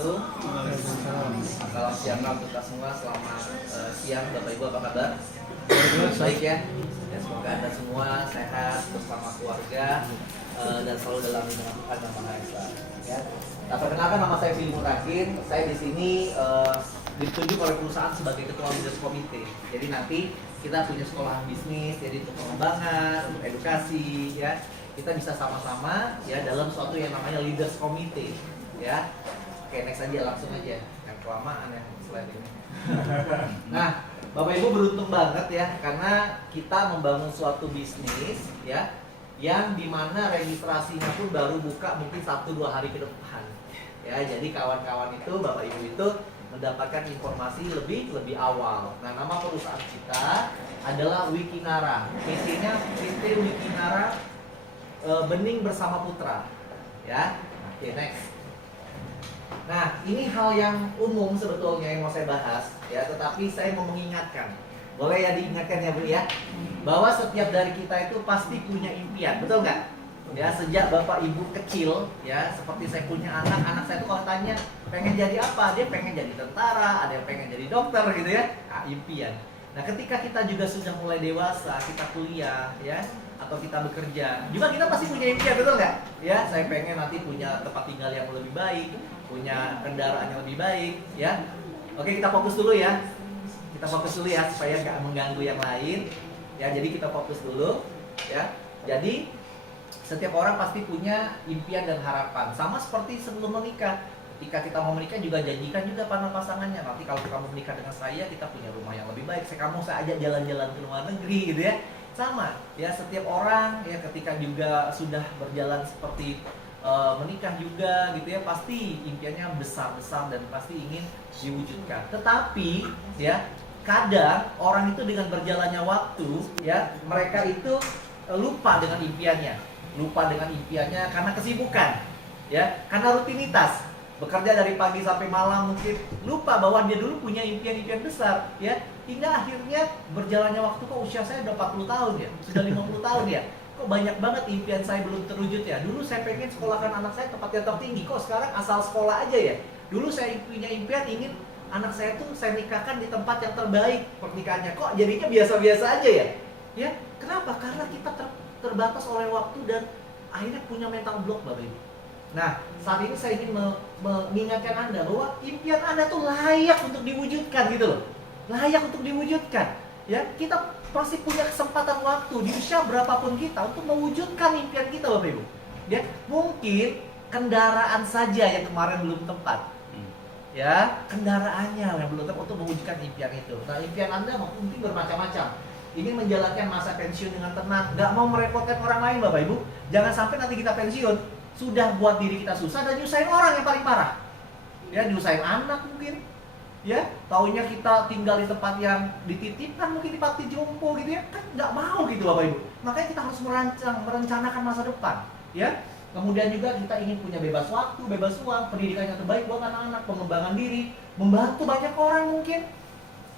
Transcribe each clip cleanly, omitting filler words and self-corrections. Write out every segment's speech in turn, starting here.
wabarakatuh. Salam sejahtera untuk kita semua. Selamat siang Bapak Ibu, apa kabar? Baik ya. Ya, semoga Anda semua sehat bersama keluarga dan selalu dalam lindungan Tuhan dan Maha Esa. Ya. Nah, perkenalkan, nama saya Fili Mutakin. Saya di sini ditunjuk oleh perusahaan sebagai ketua leaders komite. Jadi nanti kita punya sekolahan bisnis, jadi untuk pengembangan, untuk edukasi, ya. Kita bisa sama-sama ya dalam suatu yang namanya leaders komite, ya. Oke, next aja, langsung aja. Yang kelamaan ya slide ini. Nah, Bapak Ibu beruntung banget ya, karena kita membangun suatu bisnis ya, yang dimana registrasinya pun baru buka mungkin 1-2 hari ke depan. Ya, jadi kawan-kawan itu, Bapak Ibu itu mendapatkan informasi lebih awal. Nah, nama perusahaan kita adalah Wikinara. PT-nya PT Wikinara Bening Bersama Putra. Ya. Oke, next. Nah, ini hal yang umum sebetulnya yang mau saya bahas ya, tetapi saya mau mengingatkan. Boleh ya diingatkan ya Bu ya, bahwa setiap dari kita itu pasti punya impian, betul nggak? Ya, sejak Bapak Ibu kecil ya, seperti saya punya anak saya tuh kalau tanya pengen jadi apa, dia pengen jadi tentara, ada yang pengen jadi dokter gitu ya. Nah, impian. Nah, ketika kita juga sudah mulai dewasa, kita kuliah ya, atau kita bekerja, juga kita pasti punya impian, betul nggak? Ya, saya pengen nanti punya tempat tinggal yang lebih baik, punya kendaraan yang lebih baik ya. Oke, kita fokus dulu ya. Kita fokus dulu ya supaya nggak mengganggu yang lain. Ya, jadi kita fokus dulu ya. Jadi setiap orang pasti punya impian dan harapan. Sama seperti sebelum menikah. Ketika kita mau menikah juga janjikan juga pada pasangannya. Nanti kalau kamu menikah dengan saya, kita punya rumah yang lebih baik. Saya ajak jalan-jalan ke luar negeri gitu ya. Sama ya, setiap orang ya ketika juga sudah berjalan seperti menikah juga gitu ya, pasti impiannya besar-besar dan pasti ingin diwujudkan. Tetapi ya, kadang orang itu dengan berjalannya waktu ya, mereka itu lupa dengan impiannya karena kesibukan ya, karena rutinitas bekerja dari pagi sampai malam, mungkin lupa bahwa dia dulu punya impian-impian besar ya, hingga akhirnya berjalannya waktu, kok usia saya udah 40 tahun ya, sudah 50 tahun ya, kok banyak banget impian saya belum terwujud ya. Dulu saya pengen sekolahkan anak saya tempat yang tertinggi, kok sekarang asal sekolah aja ya. Dulu saya punya impian ingin anak saya tuh saya nikahkan di tempat yang terbaik pernikahannya, kok jadinya biasa-biasa aja ya. Ya, kenapa? Karena kita terbatas oleh waktu dan akhirnya punya mental block, Bapak Ibu. Nah, saat ini saya ingin mengingatkan Anda bahwa impian Anda tuh layak untuk diwujudkan gitu loh. Layak untuk diwujudkan. Ya, kita pasti punya kesempatan waktu di usia berapapun kita untuk mewujudkan impian kita, Bapak Ibu. Ya, mungkin kendaraan saja yang kemarin belum tepat. Ya, kendaraannya yang belum tepat untuk mewujudkan impian itu. Nah, impian Anda mungkin bermacam-macam. Ingin menjalankan masa pensiun dengan tenang, nggak mau merepotkan orang lain, Bapak Ibu. Jangan sampai nanti kita pensiun sudah buat diri kita susah dan nyusahin orang yang paling parah. Ya, nyusahin anak mungkin. Ya, taunya kita tinggal di tempat yang dititipkan, mungkin di panti jompo gitu ya. Kan nggak mau gitu Bapak Ibu. Makanya kita harus merencanakan masa depan. Ya. Kemudian juga kita ingin punya bebas waktu, bebas uang, pendidikan yang terbaik buat anak-anak, pengembangan diri, membantu banyak orang mungkin.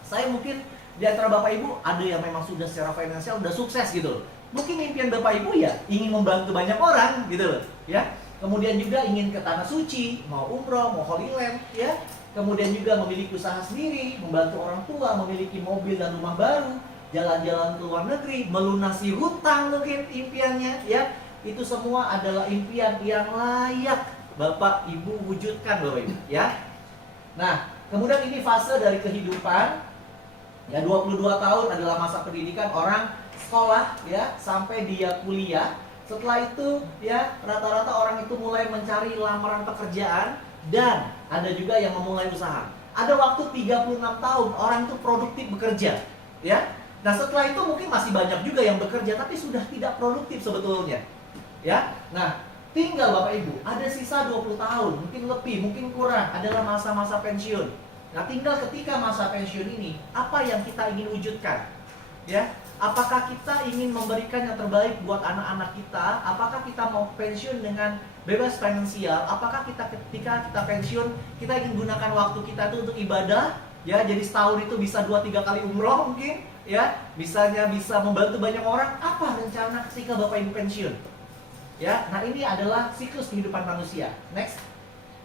Saya mungkin di antara Bapak Ibu ada yang memang sudah secara finansial udah sukses gitu loh. Mungkin impian Bapak Ibu ya ingin membantu banyak orang gitu loh, ya. Kemudian juga ingin ke tanah suci, mau umroh, mau Holy Land, ya. Kemudian juga memiliki usaha sendiri, membantu orang tua, memiliki mobil dan rumah baru, jalan-jalan ke luar negeri, melunasi hutang mungkin impiannya, ya. Itu semua adalah impian yang layak Bapak Ibu wujudkan, Bapak Ibu, ya. Nah, kemudian ini fase dari kehidupan. Ya, 22 tahun adalah masa pendidikan orang sekolah ya sampai dia kuliah. Setelah itu ya rata-rata orang itu mulai mencari lamaran pekerjaan dan ada juga yang memulai usaha. Ada waktu 36 tahun orang itu produktif bekerja ya. Nah, setelah itu mungkin masih banyak juga yang bekerja tapi sudah tidak produktif sebetulnya. Ya. Nah, tinggal Bapak Ibu ada sisa 20 tahun, mungkin lebih, mungkin kurang, adalah masa-masa pensiun. Nah, tinggal ketika masa pensiun ini apa yang kita ingin wujudkan? Ya, apakah kita ingin memberikan yang terbaik buat anak-anak kita? Apakah kita mau pensiun dengan bebas finansial? Apakah kita ketika kita pensiun kita ingin gunakan waktu kita itu untuk ibadah? Ya, jadi setahun itu bisa 2-3 kali umroh mungkin, ya. Misalnya bisa membantu banyak orang. Apa rencana ketika Bapak Ibu pensiun? Ya, nah ini adalah siklus kehidupan manusia. Next.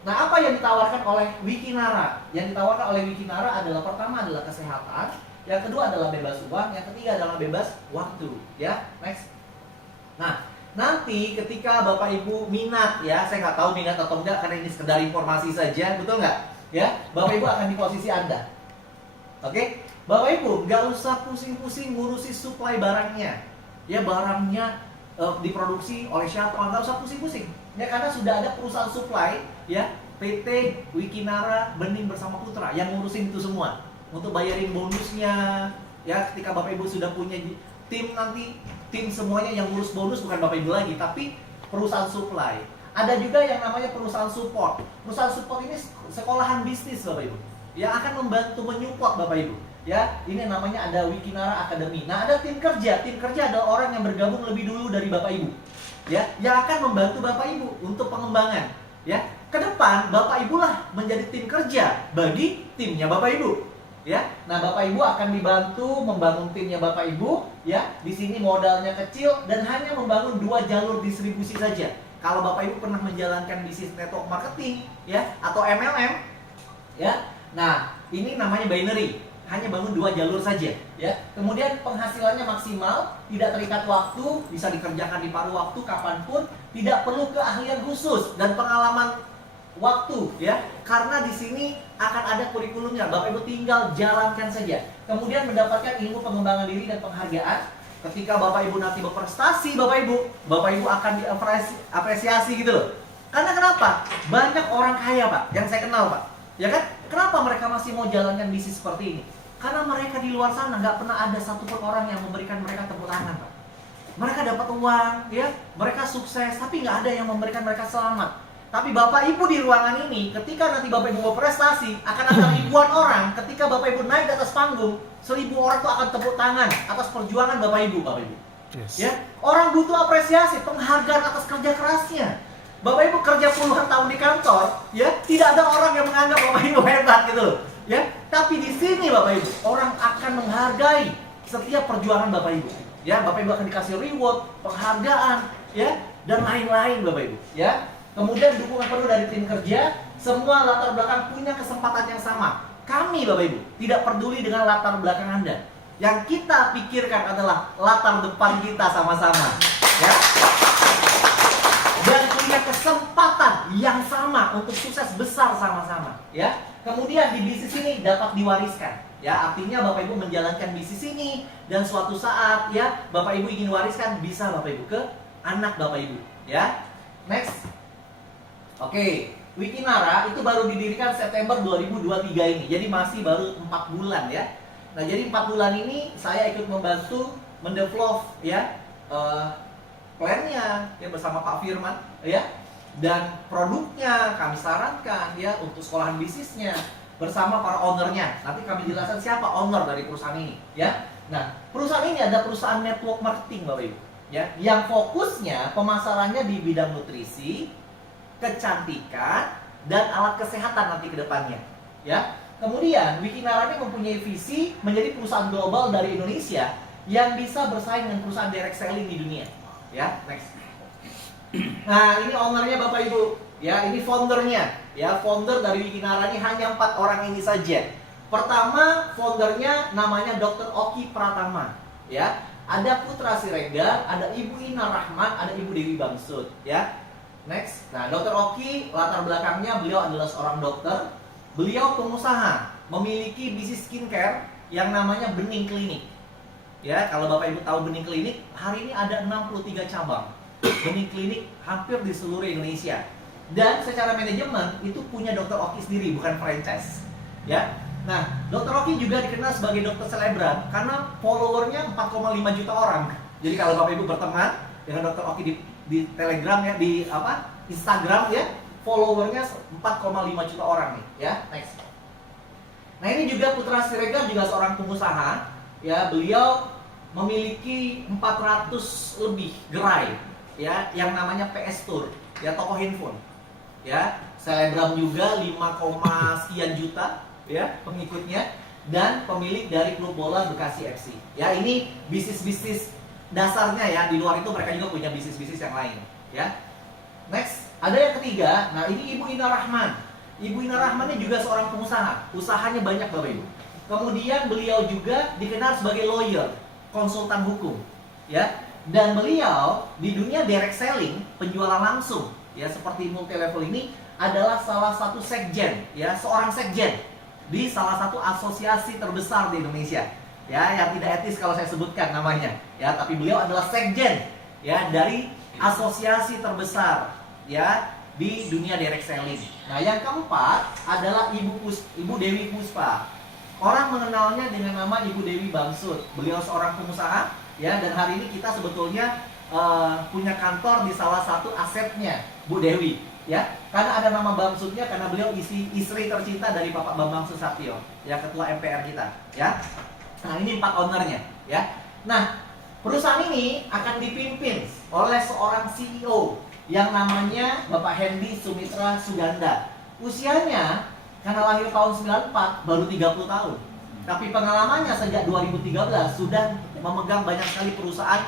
Nah, apa yang ditawarkan oleh Wikinara? Yang ditawarkan oleh Wikinara adalah pertama adalah kesehatan, yang kedua adalah bebas uang, yang ketiga adalah bebas waktu. Ya, next. Nah, nanti ketika Bapak Ibu minat, ya, saya nggak tahu minat atau enggak karena ini sekedar informasi saja, betul nggak? Ya, Bapak Ibu akan di posisi Anda. Oke, Bapak Ibu nggak usah pusing-pusing ngurusi suplai barangnya. Ya, barangnya diproduksi oleh siapa? Nggak usah pusing-pusing. Ya, karena sudah ada perusahaan suplai, ya, PT Wikinara Bening Bersama Putra yang ngurusin itu semua. Untuk bayarin bonusnya, ya, ketika Bapak Ibu sudah punya tim nanti, tim semuanya yang ngurus bonus bukan Bapak Ibu lagi, tapi perusahaan suplai. Ada juga yang namanya perusahaan support. Perusahaan support ini sekolahan bisnis Bapak Ibu, yang akan membantu menyupport Bapak Ibu. Ya, ini namanya ada Wikinara Academy. Nah, ada tim kerja. Tim kerja adalah orang yang bergabung lebih dulu dari Bapak Ibu. Ya, yang akan membantu Bapak Ibu untuk pengembangan. Ya, ke depan Bapak Ibu lah menjadi tim kerja bagi timnya Bapak Ibu. Ya, nah Bapak Ibu akan dibantu membangun timnya Bapak Ibu. Ya, di sini modalnya kecil dan hanya membangun 2 jalur distribusi saja. Kalau Bapak Ibu pernah menjalankan bisnis network marketing, ya, atau MLM, ya, nah ini namanya binary. Hanya bangun 2 jalur saja, ya. Kemudian penghasilannya maksimal, tidak terikat waktu, bisa dikerjakan di paruh waktu kapanpun, tidak perlu keahlian khusus dan pengalaman waktu, ya. Karena di sini akan ada kurikulumnya, Bapak Ibu tinggal jalankan saja. Kemudian mendapatkan ilmu pengembangan diri dan penghargaan. Ketika Bapak Ibu nanti berprestasi, Bapak Ibu akan diapresiasi gitu loh. Karena kenapa? Banyak orang kaya, Pak, yang saya kenal, Pak. Ya kan? Kenapa mereka masih mau jalankan bisnis seperti ini? Karena mereka di luar sana nggak pernah ada satupun orang yang memberikan mereka tepuk tangan, Pak. Mereka dapat uang, ya, mereka sukses, tapi nggak ada yang memberikan mereka selamat. Tapi Bapak Ibu di ruangan ini, ketika nanti Bapak Ibu mau prestasi, akan ada ribuan orang. Ketika Bapak Ibu naik di atas panggung, 1000 orang tuh akan tepuk tangan atas perjuangan Bapak Ibu. Yes. Ya, orang butuh apresiasi, penghargaan atas kerja kerasnya. Bapak Ibu kerja puluhan tahun di kantor, ya, tidak ada orang yang menganggap Bapak Ibu hebat gitu loh. Ya, tapi di sini Bapak Ibu, orang akan menghargai setiap perjuangan Bapak Ibu. Ya, Bapak Ibu akan dikasih reward, penghargaan, ya, dan lain-lain Bapak Ibu. Ya, kemudian dukungan penuh dari tim kerja, semua latar belakang punya kesempatan yang sama. Kami Bapak Ibu tidak peduli dengan latar belakang Anda. Yang kita pikirkan adalah latar depan kita sama-sama. Ya, dan punya kesempatan yang sama untuk sukses besar sama-sama. Ya. Kemudian di bisnis ini dapat diwariskan. Ya, artinya Bapak Ibu menjalankan bisnis ini dan suatu saat, ya, Bapak Ibu ingin wariskan, bisa Bapak Ibu ke anak Bapak Ibu. Ya, next. Oke, Wikinara itu baru didirikan September 2023 ini. Jadi masih baru 4 bulan ya. Nah, jadi 4 bulan ini saya ikut membantu mendevelop, ya, plannya, ya, bersama Pak Firman, ya. Dan produknya kami sarankan, ya, untuk sekolahan bisnisnya bersama para ownernya. Nanti kami jelaskan siapa owner dari perusahaan ini, ya. Nah, perusahaan ini ada perusahaan network marketing Bapak Ibu, ya, yang fokusnya pemasarannya di bidang nutrisi, kecantikan, dan alat kesehatan nanti ke depannya, ya. Kemudian Wikinara ini mempunyai visi menjadi perusahaan global dari Indonesia yang bisa bersaing dengan perusahaan direct selling di dunia, ya. Next. Nah, ini ownernya Bapak Ibu, ya, ini foundernya, ya, founder dari Wikinara ini hanya 4 orang ini saja. Pertama, foundernya namanya Dr. Oki Pratama, ya. Ada Putra Siregar, ada Ibu Ina Rahman, ada Ibu Dewi Bamsud, ya. Next. Nah, Dr. Oki latar belakangnya beliau adalah seorang dokter. Beliau pengusaha, memiliki bisnis skincare yang namanya Bening Klinik. Ya, kalau Bapak Ibu tahu Bening Klinik, hari ini ada 63 cabang. Bening Klinik hampir di seluruh Indonesia. Dan secara manajemen itu punya Dr. Oki sendiri, bukan franchise. Ya. Nah, Dr. Oki juga dikenal sebagai dokter selebgram karena followernya 4,5 juta orang. Jadi kalau Bapak Ibu berteman dengan Dr. Oki di Telegram, ya, di Instagram, ya, followernya 4,5 juta orang nih, ya. Next. Nah, ini juga Putra Siregar juga seorang pengusaha, ya. Beliau memiliki 400 lebih gerai, ya, yang namanya PS Tour, ya, toko handphone, ya. Selebgram juga 5, sekian juta, ya, pengikutnya, dan pemilik dari klub bola Bekasi FC. Ya, ini bisnis-bisnis dasarnya, ya. Di luar itu mereka juga punya bisnis-bisnis yang lain, ya. Next. Ada yang ketiga, nah ini Ibu Ina Rahman. Ibu Ina Rahman ini juga seorang pengusaha, usahanya banyak Bapak Ibu. Kemudian beliau juga dikenal sebagai lawyer, konsultan hukum, ya. Dan beliau di dunia direct selling, penjualan langsung, ya seperti multi level ini adalah salah satu sekjen, ya seorang sekjen di salah satu asosiasi terbesar di Indonesia, ya yang tidak etis kalau saya sebutkan namanya, ya tapi beliau adalah sekjen, ya dari asosiasi terbesar, ya di dunia direct selling. Nah yang keempat adalah Ibu Dewi Puspa. Orang mengenalnya dengan nama Ibu Dewi Bamsud. Beliau seorang pengusaha, ya, dan hari ini kita sebetulnya punya kantor di salah satu asetnya Bu Dewi, ya. Karena ada nama Bamsudnya karena beliau istri tercinta dari Bapak Bambang Susatyo, ya ketua MPR kita, ya. Nah ini 4 ownernya, ya. Nah perusahaan ini akan dipimpin oleh seorang CEO yang namanya Bapak Hendy Sumitra Suganda. Usianya karena lahir tahun 94 baru 30 tahun. Tapi pengalamannya sejak 2013 sudah memegang banyak sekali perusahaan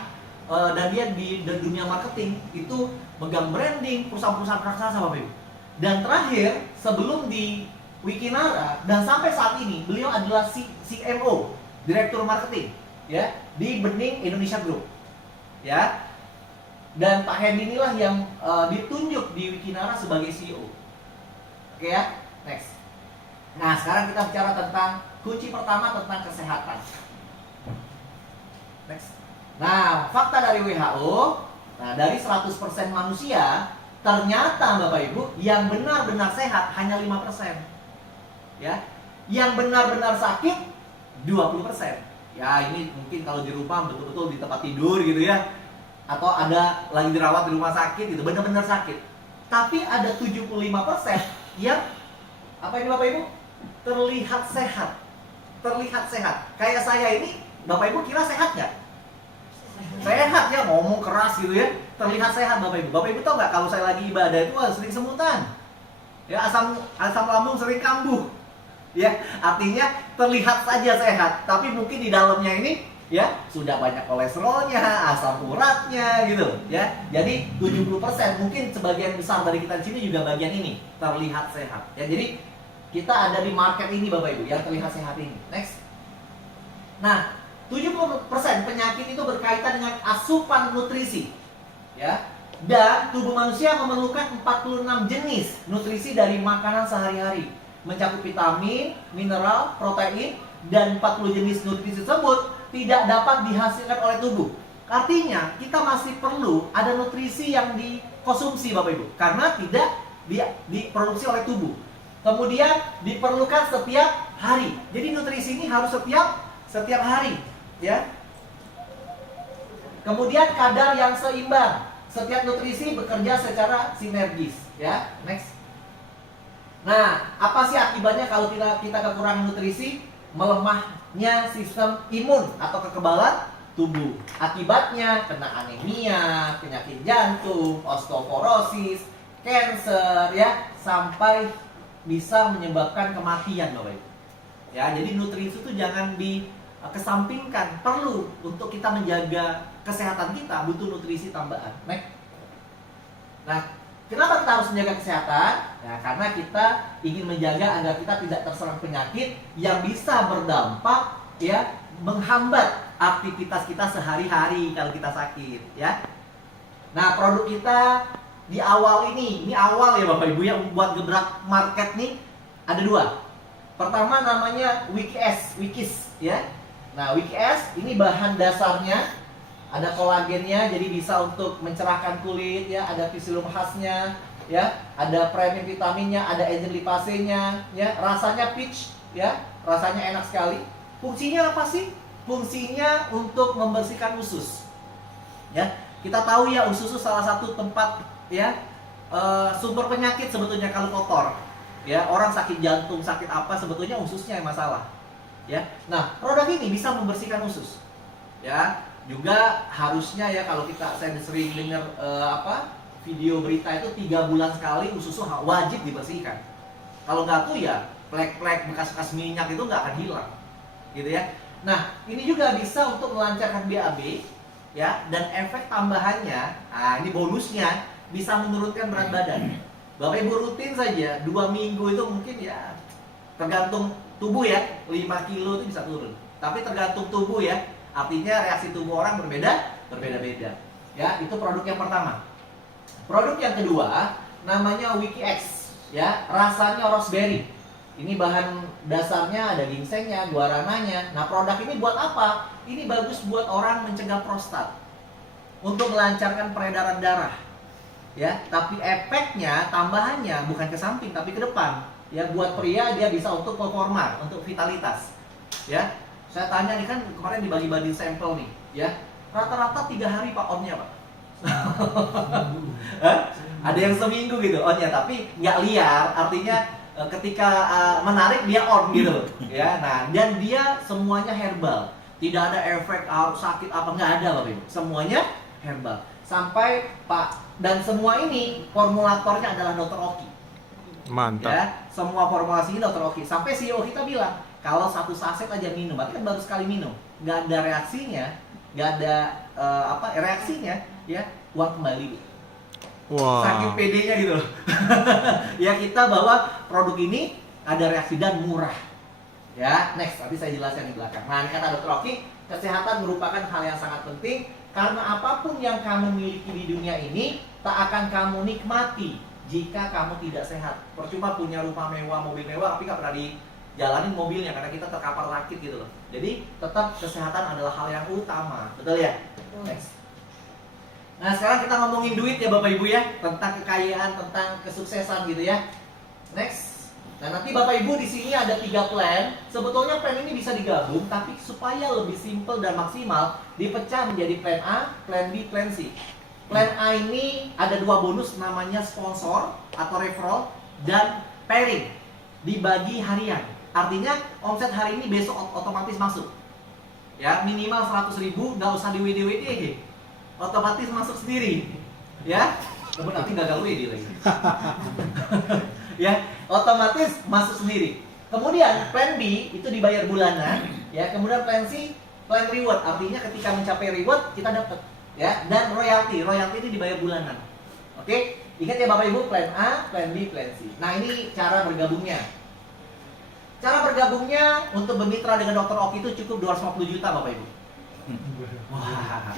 dan dia di dunia marketing itu megang branding perusahaan-perusahaan raksasa Bapak Ibu. Dan terakhir sebelum di Wikinara dan sampai saat ini beliau adalah CMO, Direktur Marketing, ya di Bening Indonesia Group, ya. Dan Pak Hendy inilah yang ditunjuk di Wikinara sebagai CEO. Oke ya, next. Nah sekarang kita bicara tentang kunci pertama tentang kesehatan. Next. Nah fakta dari WHO, nah dari 100% manusia ternyata Bapak Ibu yang benar-benar sehat hanya 5%, ya. Yang benar-benar sakit 20%. Ya ini mungkin kalau di rumah betul-betul di tempat tidur gitu ya, atau ada lagi dirawat di rumah sakit gitu, benar-benar sakit. Tapi ada 75% yang apa ini Bapak Ibu? Terlihat sehat. Terlihat sehat. Kayak saya ini, Bapak Ibu kira sehat nggak? Sehat ya, ngomong keras gitu ya. Terlihat sehat Bapak Ibu. Bapak Ibu tahu nggak kalau saya lagi ibadah itu sering semutan. Ya, asam lambung sering kambuh. Ya, artinya terlihat saja sehat, tapi mungkin di dalamnya ini ya sudah banyak kolesterolnya, asam uratnya gitu ya. Jadi 70% mungkin sebagian besar dari kita di sini juga bagian ini terlihat sehat. Ya, jadi kita ada di market ini Bapak Ibu yang terlihat sehat ini. Next. Nah, 70% penyakit itu berkaitan dengan asupan nutrisi. Ya. Dan tubuh manusia memerlukan 46 jenis nutrisi dari makanan sehari-hari. Mencakup vitamin, mineral, protein, dan 40 jenis nutrisi tersebut tidak dapat dihasilkan oleh tubuh. Artinya, kita masih perlu ada nutrisi yang dikonsumsi Bapak Ibu, karena tidak diproduksi oleh tubuh. Kemudian diperlukan setiap hari. Jadi nutrisi ini harus setiap hari, ya. Kemudian kadar yang seimbang. Setiap nutrisi bekerja secara sinergis, ya. Next. Nah, apa sih akibatnya kalau kita kekurangan nutrisi? Melemahnya sistem imun atau kekebalan tubuh. Akibatnya kena anemia, penyakit jantung, osteoporosis, kanker, ya, sampai bisa menyebabkan kematian Bapak Ibu. Ya, jadi nutrisi itu jangan dikesampingkan. Perlu untuk kita menjaga kesehatan kita, butuh nutrisi tambahan. Nah, kenapa kita harus menjaga kesehatan? Ya, karena kita ingin menjaga agar kita tidak terserang penyakit yang bisa berdampak, ya, menghambat aktivitas kita sehari-hari kalau kita sakit, ya. Nah, produk kita di awal ini awal ya Bapak Ibu yang buat gebrak market nih ada 2. Pertama namanya Wikis, ya. Nah, Wikis ini bahan dasarnya ada kolagennya, jadi bisa untuk mencerahkan kulit, ya. Ada fisium khasnya, ya. Ada premium vitaminnya, ada enzim lipasenya, ya. Rasanya peach, ya. Rasanya enak sekali. Fungsinya apa sih? Fungsinya untuk membersihkan usus, ya. Kita tahu ya usus itu salah satu tempat, ya, sumber penyakit sebetulnya kalau kotor, ya. Orang sakit jantung, sakit apa sebetulnya ususnya yang masalah, ya. Nah, produk ini bisa membersihkan usus, ya. Juga harusnya ya kalau saya sering dengar video berita itu 3 bulan sekali usus wajib dibersihkan. Kalau nggak tuh ya plek-plek bekas-bekas minyak itu nggak akan hilang, gitu ya. Nah, ini juga bisa untuk melancarkan BAB, ya, dan efek tambahannya, nah ini bonusnya, bisa menurunkan berat badan. Bapak Ibu rutin saja 2 minggu itu mungkin ya tergantung tubuh ya, 5 kilo itu bisa turun. Tapi tergantung tubuh ya. Artinya reaksi tubuh orang berbeda-beda. Ya, itu produk yang pertama. Produk yang kedua namanya WikiX ya, rasanya raspberry. Ini bahan dasarnya ada ginsengnya, guarananya. Nah, produk ini buat apa? Ini bagus buat orang mencegah prostat. Untuk melancarkan peredaran darah. Ya, tapi efeknya tambahannya bukan ke samping tapi ke depan. Ya, buat pria dia bisa untuk performa, untuk vitalitas. Ya. Saya tanya nih kan kemarin dibagi-bagi sampel nih, ya. Rata-rata 3 hari Pak onnya, Pak. Ada yang seminggu gitu onnya, tapi nggak liar, artinya ketika menarik dia on gitu loh, ya. Nah, dan dia semuanya herbal, tidak ada efek sakit apa, nggak ada Bapak Ibu, semuanya herbal. Sampai Pak, dan semua ini formulatornya adalah Dr. Oki. Mantap. Ya, semua formulasinya Dr. Oki. Sampai CEO kita bilang kalau 1 saset aja minum, berarti kan baru sekali minum, nggak ada reaksinya, nggak ada reaksinya, ya uang kembali. Wah. Saking pedenya gitu loh. Ya kita bahwa produk ini ada reaksi dan murah. Ya, next, nanti saya jelaskan di belakang. Nah, ini kata Dr. Oki, kesehatan merupakan hal yang sangat penting karena apapun yang kamu miliki di dunia ini tak akan kamu nikmati jika kamu tidak sehat. Percuma punya rumah mewah, mobil mewah, tapi nggak pernah dijalanin mobilnya karena kita terkapar sakit gitu loh. Jadi tetap kesehatan adalah hal yang utama, betul ya? Next. Nah, sekarang kita ngomongin duit ya Bapak Ibu ya, tentang kekayaan, tentang kesuksesan gitu ya. Next. Nah, nanti Bapak Ibu di sini ada 3 plan. Sebetulnya plan ini bisa digabung, tapi supaya lebih simple dan maksimal, dipecah menjadi plan A, plan B, plan C. Plan A ini ada 2 bonus, namanya sponsor atau referral dan pairing, dibagi harian. Artinya omset hari ini besok otomatis masuk. Ya, minimal 100.000, nggak usah di WD, otomatis masuk sendiri. Ya, tapi nanti gagal WD lagi. Ya, otomatis masuk sendiri. Kemudian plan B itu dibayar bulanan, ya. Kemudian plan C, plan reward, artinya ketika mencapai reward kita dapat, ya. Dan royalti ini dibayar bulanan. Oke, ingat ya Bapak Ibu, plan A, plan B, plan C. Nah, ini cara bergabungnya. Cara bergabungnya untuk bermitra dengan Dr. Oki itu cukup 250 juta Bapak Ibu. Wah,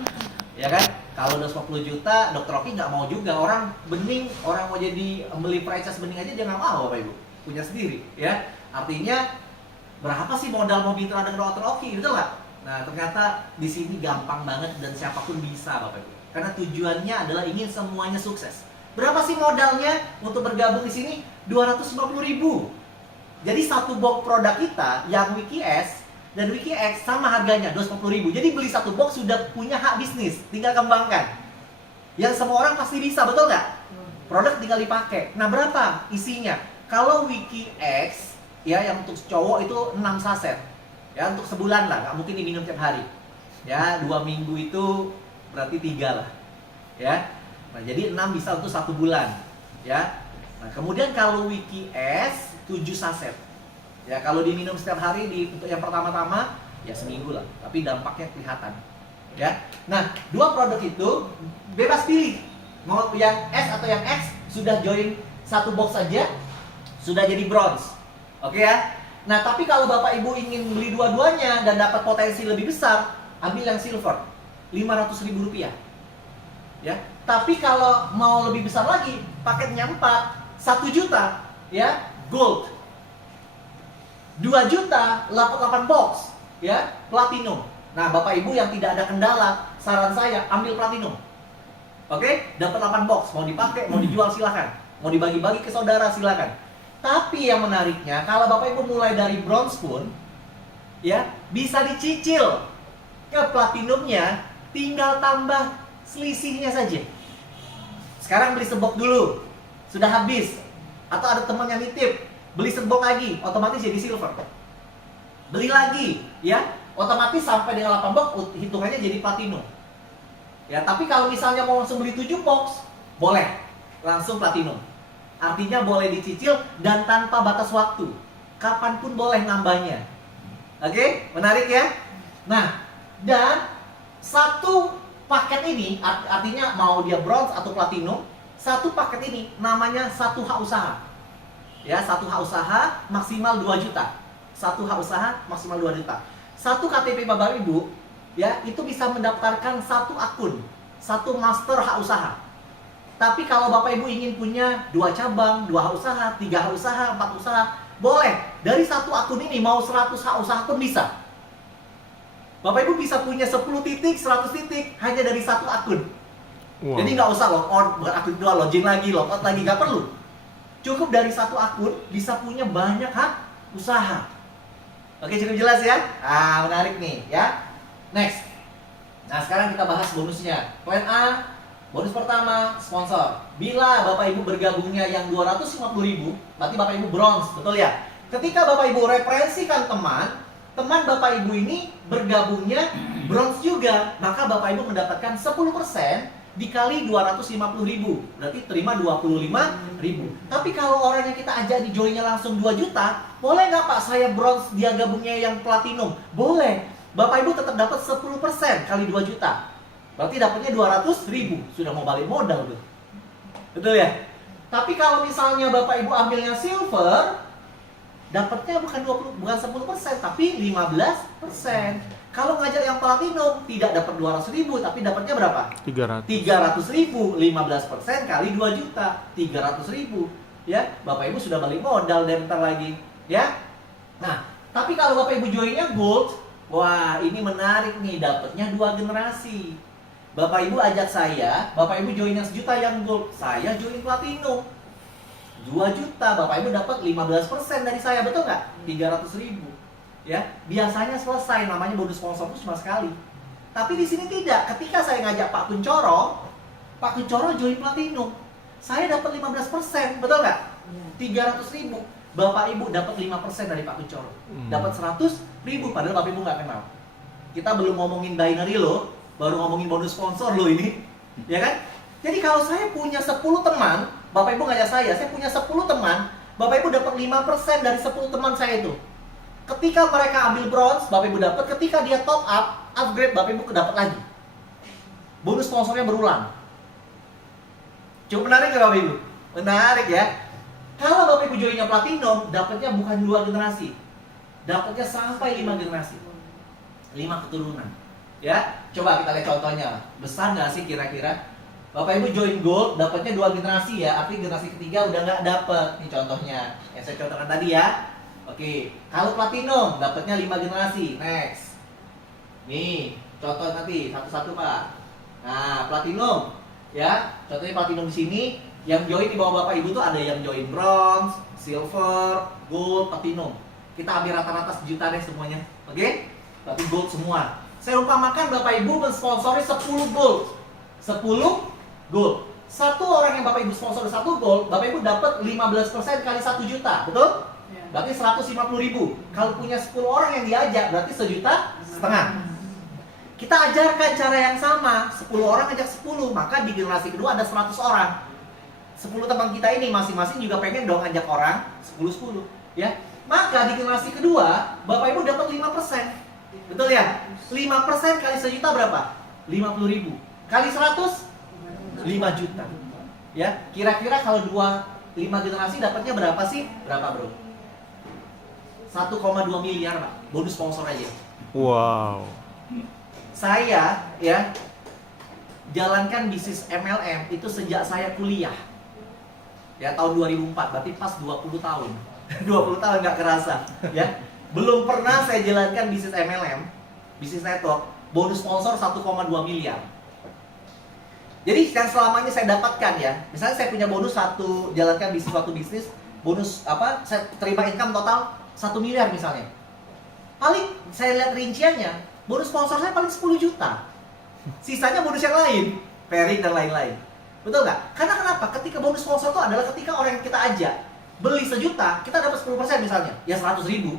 ya kan? Kalau 250 juta, Dr. Oki nggak mau juga. Orang bening, orang mau jadi beli franchise bening aja dia nggak mau Bapak Ibu. Punya sendiri, ya. Artinya berapa sih modal mau mitra dengan Dr. Oki, betul nggak? Nah, ternyata di sini gampang banget dan siapapun bisa Bapak Ibu. Karena tujuannya adalah ingin semuanya sukses. Berapa sih modalnya untuk bergabung di sini? 250.000. Jadi satu box produk kita yang WikiS dan WikiX sama harganya 250.000. Jadi beli satu box sudah punya hak bisnis, tinggal kembangkan. Yang semua orang pasti bisa, betul nggak? Produk tinggal dipakai. Nah, berapa isinya? Kalau WikiX ya yang untuk cowok itu 6 saset. Ya, untuk sebulan lah, nggak mungkin diminum tiap hari. Ya, 2 minggu itu berarti 3 lah. Ya. Nah, jadi 6 bisa untuk 1 bulan. Ya. Nah, kemudian kalau WikiS 7 saset. Ya, kalau diminum setiap hari untuk yang pertama-tama ya seminggu lah, tapi dampaknya kelihatan. Ya. Nah, 2 produk itu bebas pilih. Mau yang S atau yang X, sudah join 1 box saja sudah jadi bronze. Oke ya. Nah, tapi kalau Bapak Ibu ingin beli dua-duanya dan dapat potensi lebih besar, ambil yang silver, Rp500.000. Ya. Tapi kalau mau lebih besar lagi, paketnya 4, 1 juta, ya, gold. 2 juta, 8 box, ya, platinum. Nah, Bapak Ibu yang tidak ada kendala, saran saya ambil platinum. Oke, dapat 8 box, mau dipakai, mau dijual silakan. Mau dibagi-bagi ke saudara silakan. Tapi yang menariknya, kalau Bapak Ibu mulai dari bronze pun, ya, bisa dicicil ke platinumnya, tinggal tambah selisihnya saja. Sekarang beli sebok dulu, sudah habis, atau ada teman yang nitip, beli sebok lagi, otomatis jadi silver. Beli lagi, ya, otomatis sampai dengan 8 box, hitungannya jadi platinum. Ya, tapi kalau misalnya mau langsung beli 7 box, boleh, langsung platinum. Artinya boleh dicicil dan tanpa batas waktu. Kapanpun boleh nambahnya. Oke, menarik ya? Nah, dan satu paket ini, artinya mau dia bronze atau platinum, Satu paket ini namanya satu hak usaha. Ya, satu hak usaha maksimal 2 juta. Satu hak usaha maksimal 2 juta. Satu KTP Bapak Ibu, ya, itu bisa mendaftarkan satu akun, satu master hak usaha. Tapi kalau Bapak Ibu ingin punya 2 cabang, 2 hak usaha, 3 hak usaha, 4 usaha, boleh. Dari satu akun ini mau 100 hak usaha pun bisa. Bapak Ibu bisa punya 10 titik, 100 titik hanya dari satu akun. Wow. Jadi nggak usah log on, bukan akun kedua, login lagi, log out lagi, nggak perlu. Cukup dari satu akun bisa punya banyak hak usaha. Oke, cukup jelas ya? Ah, menarik nih ya. Next. Nah, sekarang kita bahas bonusnya. Plan A, bonus pertama, sponsor. Bila Bapak Ibu bergabungnya yang 250.000, berarti Bapak Ibu bronze, betul ya? Ketika Bapak Ibu referensikan teman Bapak Ibu ini bergabungnya bronze juga, maka Bapak Ibu mendapatkan 10% dikali 250.000, berarti terima 25.000. Tapi kalau orang yang kita ajak di joinnya langsung 2 juta, boleh nggak Pak saya bronze, dia gabungnya yang platinum? Boleh. Bapak Ibu tetap dapat 10% kali 2 juta. Berarti dapatnya 200.000. Sudah mau balik modal tuh. Betul ya? Tapi kalau misalnya Bapak Ibu ambilnya silver, dapatnya bukan 10%, tapi 15%. Kalau ngajak yang platinum tidak dapat 200.000, tapi dapatnya berapa? 300.000. 15% kali 2 juta, 300.000. Ya, Bapak Ibu sudah balik modal dan bentar lagi, ya. Nah, tapi kalau Bapak Ibu joinnya gold, wah ini menarik nih, dapatnya 2 generasi. Bapak Ibu ajak saya, Bapak Ibu join yang 1 juta yang gold, saya join platinum 2 juta, Bapak Ibu dapat 15% dari saya, betul nggak? 300.000. Ya, biasanya selesai, namanya bonus sponsor itu cuma sekali. Tapi di sini tidak. Ketika saya ngajak Pak Kuncoro join platinum, saya dapat 15%, betul nggak? 300.000. Bapak Ibu dapat 5% dari Pak Kuncoro, dapat 100.000, padahal Bapak Ibu nggak kenal. Kita belum ngomongin binary loh, baru ngomongin bonus sponsor loh ini, ya kan? Jadi kalau saya punya 10 teman, Bapak Ibu ngajak saya punya 10 teman, Bapak Ibu dapat 5% dari 10 teman saya itu. Ketika mereka ambil bronze, Bapak Ibu dapat. Ketika dia top up, upgrade, Bapak Ibu dapat lagi. Bonus sponsornya berulang. Cukup menarik nggak Bapak Ibu? Menarik ya. Kalau Bapak Ibu joinnya platinum, dapatnya bukan 2 generasi, dapatnya sampai 5 generasi, 5 keturunan. Ya, coba kita lihat contohnya. Besar nggak sih kira-kira? Bapak Ibu join gold, dapatnya 2 generasi ya. Artinya generasi ketiga udah nggak dapet. Ini contohnya yang saya contohkan tadi ya. Oke, kalau platinum dapatnya 5 generasi. Next. Nih, contoh nanti satu-satu Pak. Nah, platinum ya. Contohnya platinum di sini, yang join di bawah Bapak Ibu tuh ada yang join bronze, silver, gold, platinum. Kita ambil rata-rata 1 juta deh semuanya. Oke? Tapi gold semua. Saya umpamakan Bapak Ibu mensponsori 10 gold. 10 gold. Satu orang yang Bapak Ibu sponsor 1 gold, Bapak Ibu dapat 15% kali 1 juta, betul? Berarti 150.000. Kalau punya 10 orang yang diajak, berarti 1,5 juta. Kita ajarkan cara yang sama. 10 orang ajak 10, maka di generasi kedua ada 100 orang. 10 teman kita ini masing-masing juga pengen dong ajak orang 10-10, ya. Maka di generasi kedua, Bapak Ibu dapat 5%. Betul ya? 5% kali 1 juta berapa? 50.000. Kali 100, 5 juta. Ya, kira-kira kalau 5 generasi dapatnya berapa sih? Berapa, Bro? 1,2 miliar Pak, bonus sponsor aja. Wow. Saya ya jalankan bisnis MLM itu sejak saya kuliah. Ya, tahun 2004, berarti pas 20 tahun. 20 tahun nggak kerasa, ya. Belum pernah saya jalankan bisnis MLM, bisnis network, bonus sponsor 1,2 miliar. Jadi yang selama ini saya dapatkan ya, misalnya saya punya bonus jalankan suatu bisnis, bonus saya terima income total 1 miliar misalnya. Paling saya lihat rinciannya, bonus sponsor saya paling 10 juta. Sisanya bonus yang lain, pairing dan lain-lain. Betul nggak? Karena kenapa? Ketika bonus sponsor itu adalah ketika orang yang kita ajak beli 1 juta, kita dapat 10% misalnya, ya 100.000.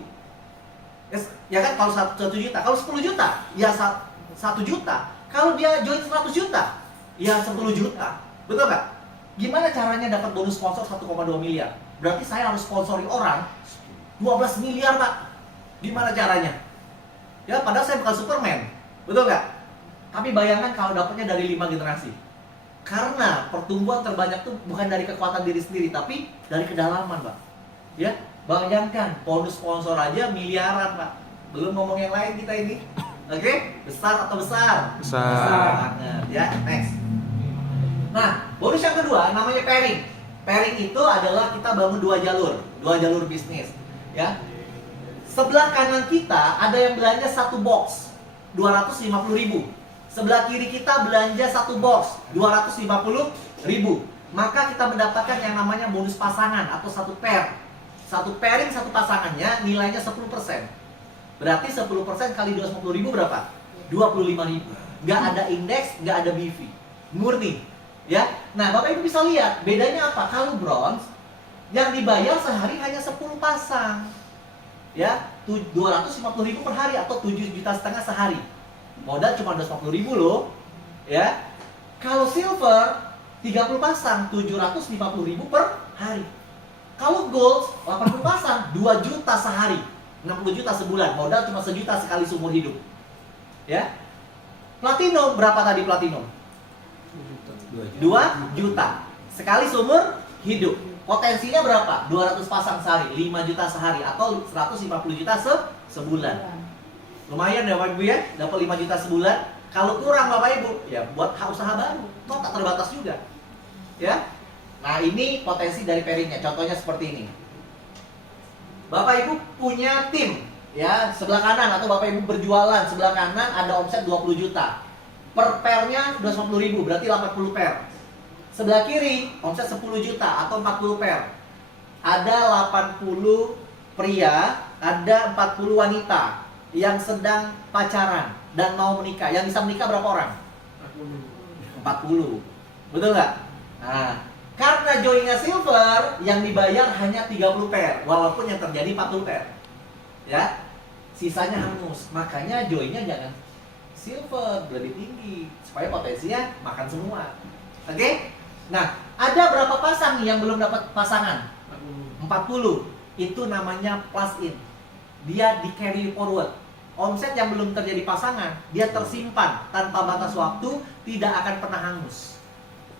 Ya kan, kalau 1 juta, kalau 10 juta, ya 1 juta. Kalau dia join 100 juta, ya 10 juta. Betul nggak? Gimana caranya dapat bonus sponsor 1,2 miliar? Berarti saya harus sponsori orang 12 miliar Pak. Gimana caranya? Ya, padahal saya bukan Superman. Betul nggak? Tapi bayangkan kalau dapatnya dari 5 generasi. Karena pertumbuhan terbanyak tuh bukan dari kekuatan diri sendiri, tapi dari kedalaman, Pak. Ya, bayangkan bonus sponsor aja miliaran, Pak. Belum ngomong yang lain kita ini. Oke, besar atau besar? Besar. Banget, ya. Next. Nah, bonus yang kedua namanya pairing. Pairing itu adalah kita bangun dua jalur bisnis, ya. Sebelah kanan kita ada yang belanja satu box 250.000. Sebelah kiri kita belanja satu box 250.000. Maka kita mendapatkan yang namanya bonus pasangan atau satu pair. Satu pairing satu pasangannya nilainya 10%. Berarti 10% kali 250.000 berapa? 25.000. Nggak ada indeks, nggak ada BV. Murni. Ya. Nah, Bapak Ibu bisa lihat bedanya apa? Kalau bronze yang dibayar sehari hanya 10 pasang. Ya, 250.000 per hari atau 7,5 juta sehari. Modal cuma 250.000 loh. Ya. Kalau silver 30 pasang 750.000 per hari. Kalau gold 80 pasang 2 juta sehari. 60 juta sebulan, modal cuma 1 juta sekali seumur hidup. Ya. Platinum berapa tadi platinum? 2 juta sekali seumur hidup. Potensinya berapa? 200 pasang sehari, 5 juta sehari atau 150 juta sebulan. Lumayan ya Bapak Ibu ya, dapat 5 juta sebulan. Kalau kurang Bapak Ibu, ya buat usaha baru. Toh tak terbatas juga. Ya. Nah, ini potensi dari pairingnya. Contohnya seperti ini. Bapak Ibu punya tim, ya, sebelah kanan atau Bapak Ibu berjualan, sebelah kanan ada omset 20 juta. Per pairnya 250.000, berarti 80 pair. Sebelah kiri omset 10 juta atau 40 pair. Ada 80 pria, ada 40 wanita yang sedang pacaran dan mau menikah. Yang bisa menikah berapa orang? 40. Betul nggak? Nah, karena joinnya silver, yang dibayar hanya 30 pair, walaupun yang terjadi 40 pair. Ya. Sisanya hangus. Makanya joinnya jangan silver, lebih tinggi supaya potensinya makan semua. Oke? Nah, ada berapa pasang nih yang belum dapat pasangan? 40. Itu namanya plus in. Dia di carry forward. Omset yang belum terjadi pasangan, dia tersimpan tanpa batas waktu, tidak akan pernah hangus.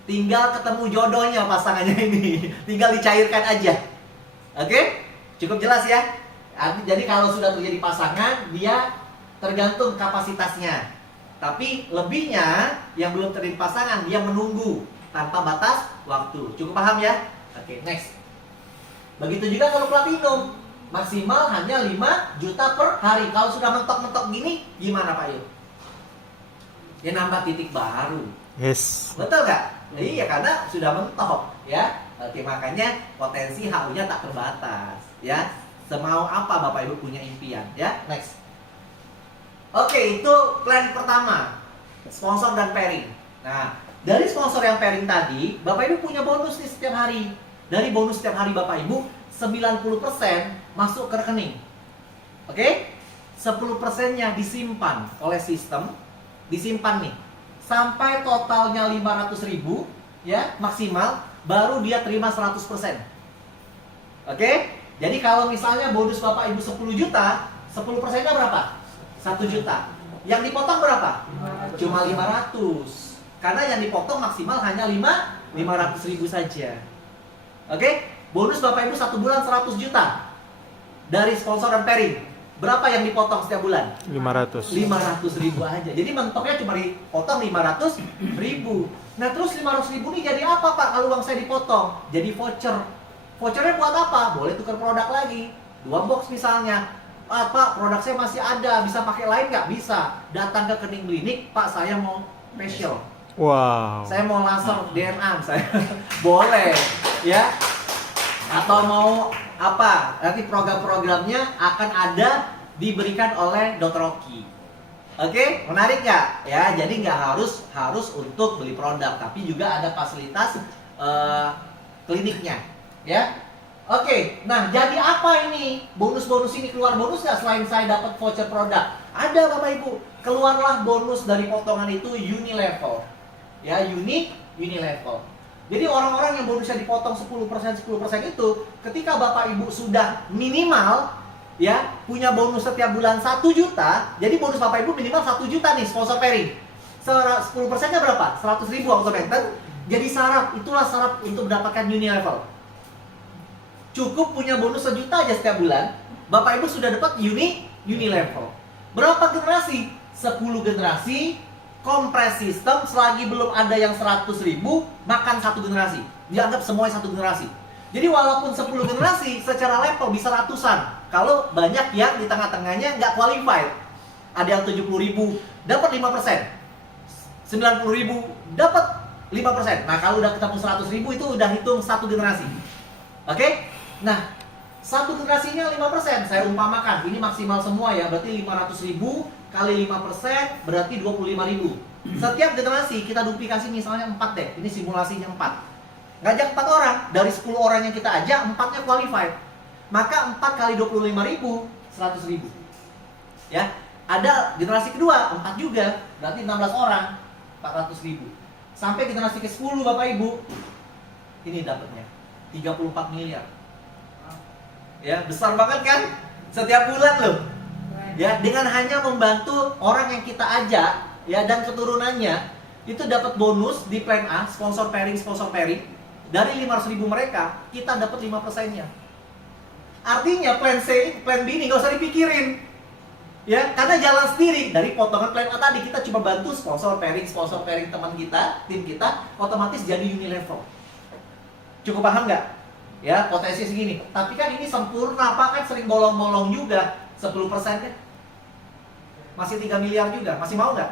Tinggal ketemu jodohnya pasangannya ini. Tinggal dicairkan aja. Oke? Cukup jelas ya? Jadi kalau sudah terjadi pasangan, dia tergantung kapasitasnya. Tapi lebihnya yang belum terjadi pasangan, dia menunggu tanpa batas waktu. Cukup paham ya? Oke, next. Begitu juga kalau platinum, maksimal hanya 5 juta per hari. Kalau sudah mentok-mentok gini, gimana Pak Yul? Ya nambah titik baru. Yes. Betul nggak? Iya, karena sudah mentok ya. Oke, makanya potensi HU-nya tak terbatas ya. Semau apa Bapak Ibu punya impian ya. Next. Oke, itu plan pertama, sponsor dan pairing. Nah, dari sponsor yang pairing tadi, Bapak Ibu punya bonus nih setiap hari. Dari bonus setiap hari Bapak Ibu, 90% masuk ke rekening. Oke? 10%-nya disimpan oleh sistem, disimpan nih. Sampai totalnya 500.000 ya, maksimal, baru dia terima 100%. Oke? Jadi kalau misalnya bonus Bapak Ibu 10 juta, 10%-nya berapa? 1 juta. Yang dipotong berapa? Cuma 500. Karena yang dipotong maksimal hanya 500.000 saja. Oke? Bonus Bapak Ibu 1 bulan 100 juta. Dari sponsor dan pairing. Berapa yang dipotong setiap bulan? 500. 500.000 aja. Jadi mentoknya cuma dipotong 500.000. Nah, terus 500.000 ini jadi apa Pak kalau uang saya dipotong? Jadi voucher. Vouchernya buat apa? Boleh tukar produk lagi. 2 box misalnya. Pak, produk saya masih ada, bisa pakai lain nggak? Bisa. Datang ke Kening Klinik, Pak, saya mau facial. Wow. Saya mau laser DNA, saya boleh, ya. Atau mau apa? Nanti program-programnya akan ada diberikan oleh Dr. Rocky. Oke, menarik nggak? Ya, jadi nggak harus untuk beli produk, tapi juga ada fasilitas kliniknya, ya. Oke, nah jadi apa ini? Bonus-bonus ini keluar bonus nggak selain saya dapat voucher produk? Ada Bapak Ibu, keluarlah bonus dari potongan itu Unilevel. Ya, Unilevel. Jadi orang-orang yang bonusnya dipotong 10% itu, ketika Bapak Ibu sudah minimal ya punya bonus setiap bulan 1 juta, jadi bonus Bapak Ibu minimal 1 juta nih sponsor pairing. 10%-nya berapa? 100.000 automated. Jadi syarat, itulah syarat untuk mendapatkan uni level. Cukup punya bonus 1 juta aja setiap bulan, Bapak Ibu sudah dapat uni level. Berapa generasi? 10 generasi, kompres sistem, selagi belum ada yang 100.000, makan 1 generasi. Dianggap semuanya 1 generasi. Jadi walaupun 10 generasi, secara level bisa ratusan. Kalau banyak yang di tengah-tengahnya nggak qualified. Ada yang 70.000, dapat 5%. 90.000, dapat 5%. Nah, kalau udah ketemu 100.000 itu udah hitung 1 generasi. Oke? Nah, 1 generasinya 5%. Saya umpamakan, ini maksimal semua ya, berarti 500.000 kali 5% berarti 25.000. Setiap generasi kita duplikasi misalnya 4 deh. Ini simulasinya 4. Ngajak 4 orang, dari 10 orang yang kita ajak, 4-nya qualified. Maka 4 kali 25.000, 100.000. Ya, ada generasi kedua, 4 juga, berarti 16 orang, 400.000. Sampai generasi ke-10 Bapak Ibu, ini dapatnya 34 miliar. Ya, besar banget kan? Setiap bulan loh. Ya, dengan hanya membantu orang yang kita ajak, ya, dan keturunannya, itu dapat bonus di plan A, sponsor pairing. Dari 500.000 mereka, kita dapat 5%-nya. Artinya plan C, plan B ini nggak usah dipikirin. Ya, karena jalan sendiri. Dari potongan plan A tadi, kita cuma bantu sponsor pairing teman kita, tim kita, otomatis jadi uni level. Cukup paham nggak? Ya, potensi segini. Tapi kan ini sempurna, Pak, kan sering bolong-bolong juga. 10%-nya masih 3 miliar juga. Masih mau nggak?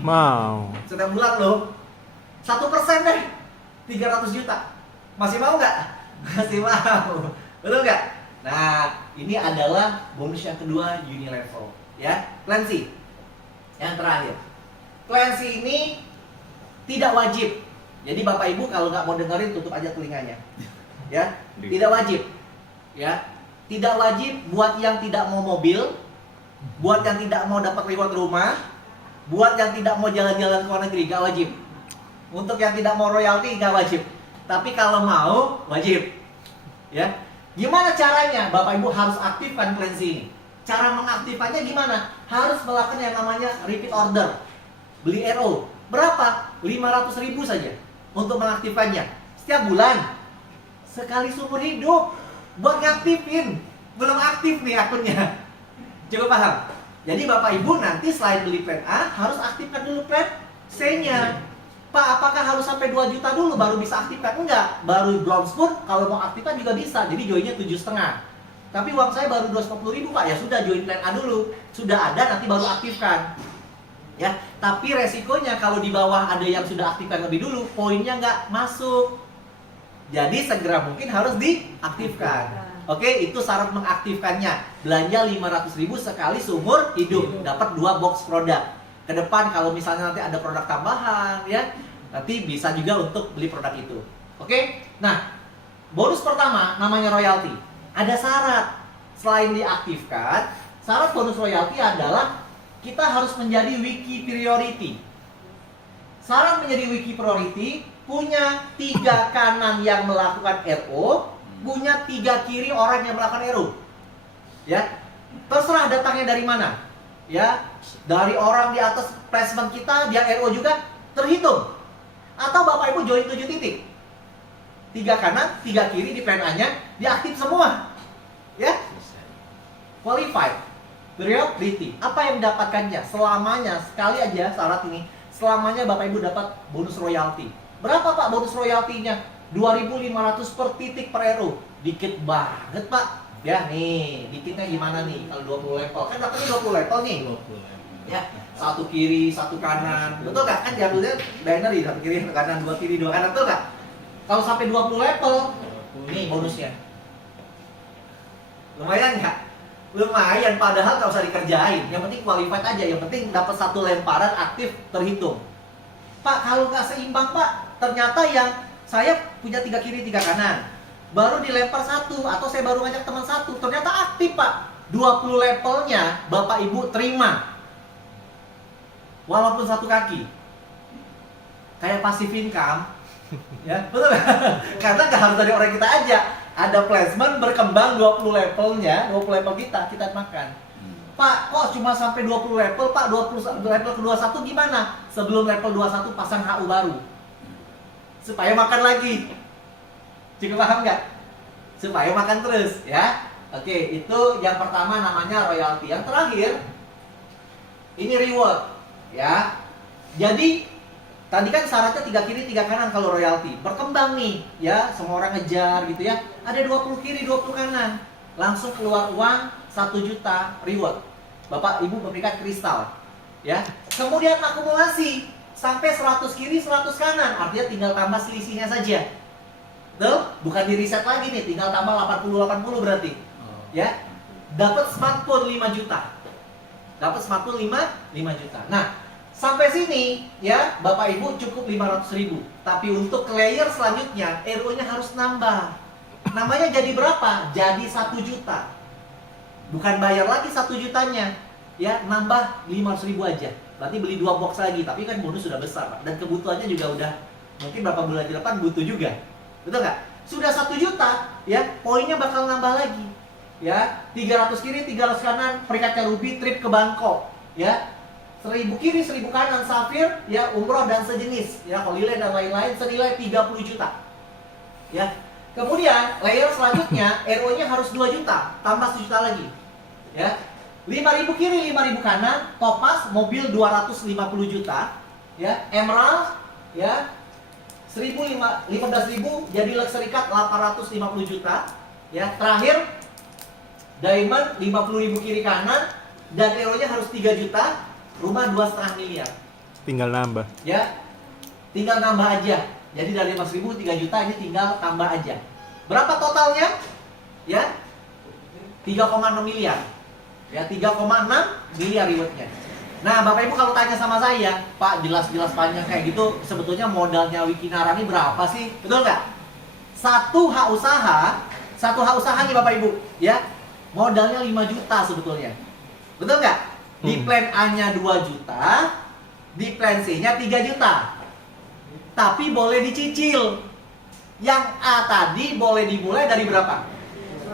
Mau. Setiap bulan loh. 1% deh, 300 juta. Masih mau nggak? Masih mau. Betul nggak? Nah, ini adalah bonus yang kedua, uni level. Ya, plan C. Yang terakhir. Plan C ini tidak wajib. Jadi Bapak Ibu kalau nggak mau dengerin, tutup aja telinganya. Ya, tidak wajib. Ya, tidak wajib buat yang tidak mau mobil, buat yang tidak mau dapat reward rumah, buat yang tidak mau jalan-jalan ke luar negeri, nggak wajib. Untuk yang tidak mau royalti, nggak wajib. Tapi kalau mau, wajib. Ya, gimana caranya? Bapak Ibu harus aktifkan plan C ini. Cara mengaktifkannya gimana? Harus melakukan yang namanya repeat order. Beli RO. Berapa? 500.000 saja untuk mengaktifkannya. Setiap bulan. Sekali seumur hidup. Buat ngaktifin. Belum aktif nih akunnya. Coba paham? Jadi Bapak Ibu nanti selain beli plan A, harus aktifkan dulu plan C-nya. Pak, apakah harus sampai 2 juta dulu baru bisa aktifkan? Enggak. Baru bronze pun kalau mau aktifkan juga bisa. Jadi joinnya 7,5. Tapi uang saya baru 250.000 Pak. Ya sudah, join plan A dulu. Sudah ada, nanti baru aktifkan. Ya, tapi resikonya kalau di bawah ada yang sudah aktifkan lebih dulu, poinnya nggak masuk. Jadi segera mungkin harus diaktifkan. Oke, itu syarat mengaktifkannya. Belanja 500.000 sekali seumur hidup, dapat 2 box produk. Ke depan kalau misalnya nanti ada produk tambahan, ya, nanti bisa juga untuk beli produk itu. Oke, nah, bonus pertama namanya royalti. Ada syarat. Selain diaktifkan, syarat bonus royalti adalah kita harus menjadi wiki priority. Syarat menjadi wiki priority, punya 3 kanan yang melakukan RO, punya 3 kiri orang yang melakukan RO. Ya, terserah datangnya dari mana. Ya, dari orang di atas placement kita, dia RO juga terhitung. Atau Bapak Ibu join 7 titik. 3 kanan, 3 kiri di plan A-nya, diaktif semua. Ya, qualified. Priority. Apa yang mendapatkannya? Selamanya, sekali aja syarat ini, selamanya Bapak Ibu dapat bonus royalti. Berapa Pak bonus royaltinya? 2.500 per titik per RO. Dikit banget Pak. Ya nih, dikitnya gimana nih kalau 20 level? Kan dapatnya 20 level nih. Ya, 1 kiri, 1 kanan. Betul nggak? Kan diambilnya binary, 1 kiri, 1 kanan, 2 kiri, 2 kanan. Betul nggak? Kalau sampai 20 level, nih bonusnya. Lumayan nggak? Lumayan, padahal nggak usah dikerjain. Yang penting qualified aja, yang penting dapat 1 lemparan aktif terhitung. Pak, kalau nggak seimbang Pak, ternyata yang saya punya 3 kiri 3 kanan, baru dilempar 1, atau saya baru ngajak teman 1, ternyata aktif Pak. 20 levelnya Bapak Ibu terima, walaupun 1 kaki. Kayak passive income. Ya, betul. Karena nggak harus dari orang kita aja. Ada placement berkembang 20 levelnya, 20 level kita makan. Pak, kok cuma sampai 20 level, Pak? 20 level ke 21 gimana? Sebelum level 21 pasang HU baru. supaya makan lagi. Cukup paham nggak? Supaya makan terus, ya. Oke, itu yang pertama namanya royalti. Yang terakhir, ini reward, ya. Jadi tadi kan syaratnya 3 kiri 3 kanan kalau royalti. Berkembang nih, ya, semua orang ngejar gitu ya. Ada 20 kiri 20 kanan. Langsung keluar uang 1 juta reward. Bapak Ibu memberikan kristal, ya. Kemudian akumulasi sampai 100 kiri 100 kanan. Artinya tinggal tambah selisihnya saja. Tuh, bukan di reset lagi nih, tinggal tambah 80 berarti. Ya. Dapat smartphone 5 juta. Dapat smartphone 5 juta. Nah, sampai sini ya Bapak Ibu cukup 500.000. Tapi untuk ke layer selanjutnya RO-nya harus nambah. Namanya jadi berapa? Jadi 1 juta. Bukan bayar lagi 1 jutanya. Ya, nambah 500.000 aja. Berarti beli 2 box lagi. Tapi kan bonus sudah besar, Pak. Dan kebutuhannya juga udah mungkin berapa bulan ke depan butuh juga. Betul nggak? Sudah 1 juta, ya poinnya bakal nambah lagi. Ya, 300 kiri 300 kanan, perikatnya Ruby trip ke Bangkok. Ya, 1000 kiri 1000 kanan Safir, ya umroh dan sejenis, ya Holy Land dan lain-lain senilai 30 juta. Ya. Kemudian layer selanjutnya RO-nya harus 2 juta, tambah 1 juta lagi. Ya. 5.000 kiri 5.000 kanan, Topaz mobil 250 juta, ya Emerald, ya 15.000 jadi luxury car 850 juta, ya terakhir Diamond 50.000 kiri kanan dan RO-nya harus 3 juta. Rumah 2,5 miliar. Tinggal nambah. Ya, tinggal nambah aja. Jadi dari 5.000 3 juta ini tinggal tambah aja. Berapa totalnya? Ya, 3,6 miliar. Ya, 3,6 miliar rewardnya. Nah, Bapak Ibu kalau tanya sama saya, Pak jelas-jelas panjang kayak gitu, sebetulnya modalnya Wikinara ini berapa sih? Betul nggak? Satu hak usaha nih Bapak Ibu, ya modalnya 5 juta sebetulnya. Betul nggak? Di plan A-nya 2 juta, di plan C-nya 3 juta. Tapi boleh dicicil. Yang A tadi boleh dimulai dari berapa?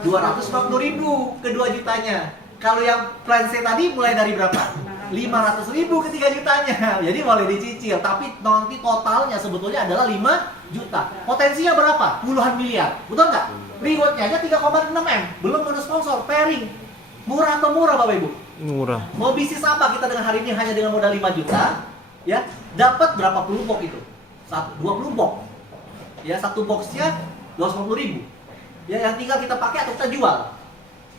250.000 ke 2 jutanya. Kalau yang plan C tadi mulai dari berapa? 500.000 ke 3 jutanya. Jadi boleh dicicil. Tapi nanti totalnya sebetulnya adalah 5 juta. Potensinya berapa? Puluhan miliar. Betul nggak? Rewardnya aja 3,6 M. Belum bonus sponsor, pairing. Murah atau murah Bapak Ibu? Murah. Mau bisnis apa kita dengan hari ini hanya dengan modal 5 juta, ya dapat berapa puluh box itu? 20 box. Ya, satu boxnya 250.000. Ya, yang tinggal kita pakai atau kita jual.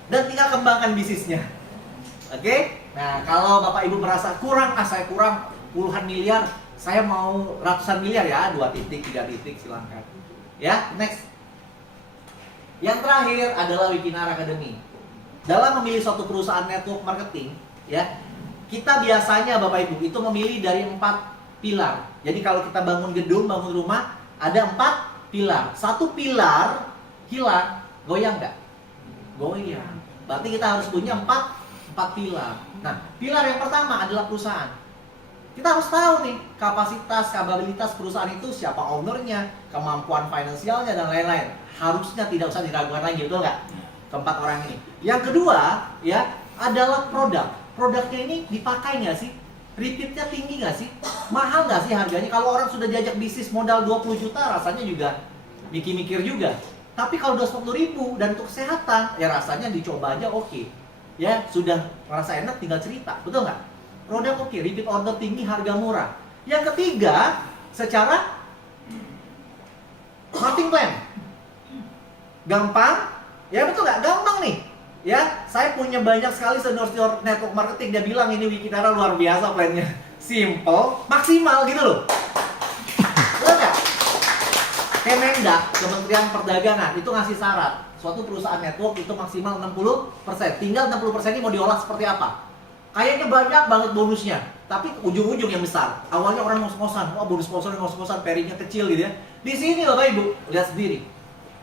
Dan tinggal kembangkan bisnisnya. Oke? Nah, kalau Bapak Ibu merasa kurang, saya kurang puluhan miliar, saya mau ratusan miliar ya, 2 titik, 3 titik silahkan. Ya, next. Yang terakhir adalah Wikinara Academy. Dalam memilih suatu perusahaan network marketing, ya, kita biasanya Bapak Ibu itu memilih dari 4 pilar. Jadi kalau kita bangun gedung, bangun rumah, ada 4 pilar. Satu pilar hilang, goyang nggak? Goyang. Berarti kita harus punya 4 pilar. Nah, pilar yang pertama adalah perusahaan. Kita harus tahu nih kapasitas, kapabilitas perusahaan itu, siapa ownernya, kemampuan finansialnya dan lain-lain. Harusnya tidak usah diragukan lagi, betul nggak? Keempat orang ini. Yang kedua, ya, adalah produk. Produknya ini dipakai nggak sih? Repeatnya tinggi nggak sih? Mahal nggak sih harganya? Kalau orang sudah diajak bisnis modal 20 juta, rasanya juga mikir-mikir juga. Tapi kalau 250.000 dan untuk kesehatan, ya rasanya dicoba aja oke. Ya, sudah merasa enak tinggal cerita, betul nggak? Produk oke, repeat order tinggi, harga murah. Yang ketiga, secara marketing plan. Gampang. Ya betul nggak? Gampang nih. Ya, saya punya banyak sekali senior network marketing. Dia bilang ini Wikinara luar biasa plannya. Simple, maksimal gitu loh. Betul nggak? Kemendak, Kementerian Perdagangan itu ngasih syarat. Suatu perusahaan network itu maksimal 60%. Tinggal 60% ini mau diolah seperti apa? Kayaknya banyak banget bonusnya. Tapi ujung-ujung yang besar. Awalnya orang ngos-ngosan. Wah, bonus sponsor ngos-ngosan, pairingnya kecil gitu ya. Di sini Bapak Ibu, lihat sendiri.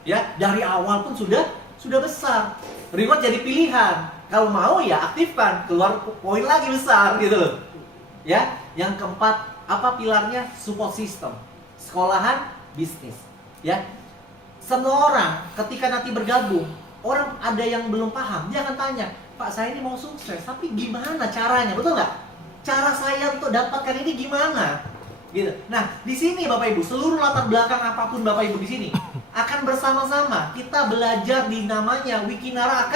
Ya, dari awal pun sudah besar. Reward jadi pilihan. Kalau mau ya aktifkan, keluar poin lagi besar gitu loh. Ya, yang keempat, apa pilarnya? Support system. Sekolahan, bisnis. Ya. Semua orang ketika nanti bergabung, orang ada yang belum paham, dia akan tanya, "Pak, saya ini mau sukses, tapi gimana caranya?" Betul nggak? Cara saya untuk dapatkan ini gimana? Gitu. Nah, di sini Bapak Ibu, seluruh latar belakang apapun Bapak Ibu di sini akan bersama-sama kita belajar di namanya Wikinara